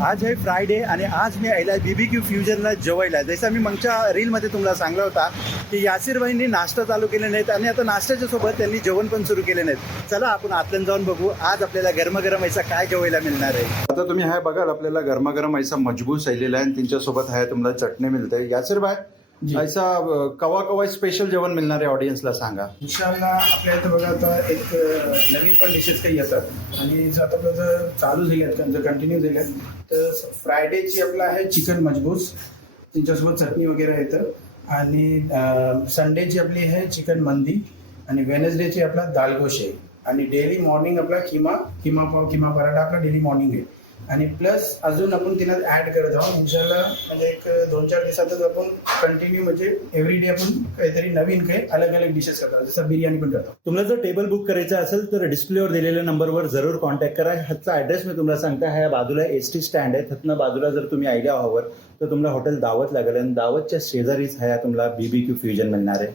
आज आहे फ्रायडे आणि आज मी आयला BBQ फ्युजनला जेवायला. जसं मी मागच्या रीलमध्ये तुम्हाला सांगला होता की यासिर भाईंनी नाश्ता चालू केले नाहीत आणि आता नाश्त्याच्या सोबत त्यांनी जेवण पण सुरू केले नाहीत. चला आपण आतून जाऊन बघू आज आपल्याला गरमागरम ऐसा काय जेवायला मिळणार आहे. आता तुम्ही हाय बघाल आपल्याला गरमागरम ऐसा मजबूत आलेला आहे आणि त्यांच्यासोबत हाय तुम्हाला चटणी मिळते. यासिर भाई ऐसा कवा कवा स्पेशल जेवण मिळणार आहे ऑडियन्सला सांगा. इंशाल्लाह आपल्या इथं बघा आता एक नवीन पण डिशेस काही येतात आणि जर आता आपलं जर चालू झाले जर कंटिन्यू झाले तर फ्रायडेची आपलं आहे चिकन मजबूस, त्यांच्यासोबत चटणी वगैरे येतं आणि संडेची आपली आहे चिकन मंदी आणि वेनसडेची आपला दालगोश आहे आणि डेली मॉर्निंग आपला किमा पाव किमा पराठा आपला डेली मॉर्निंग आहे आणि प्लस अजून आपण तिला ऍड करत आहोत. इंशाल्लाह म्हणजे एक 2-4 दिवसातच आपण कंटिन्यू म्हणजे एव्हरीडे आपण काहीतरी नवीन काही अलग अलग डिशेस करतो, जसं बिर्याणी पण करतो. तुम्हाला जर टेबल बुक करायचं असेल तर डिस्प्लेवर दिलेल्या नंबरवर जरूर कॉन्टॅक्ट करा. ह्याचा ॲड्रेस मी तुम्हाला सांगता ह्या बाजूला ST स्टँड आहे. तिथनं बाजूला जर तुम्ही आयडिया हवर तर तुम्हाला हॉटेल दावत लागेल आणि दावतच्या शेजारीच ह्या तुम्हाला BBQ फ्युजन मिळणार आहे.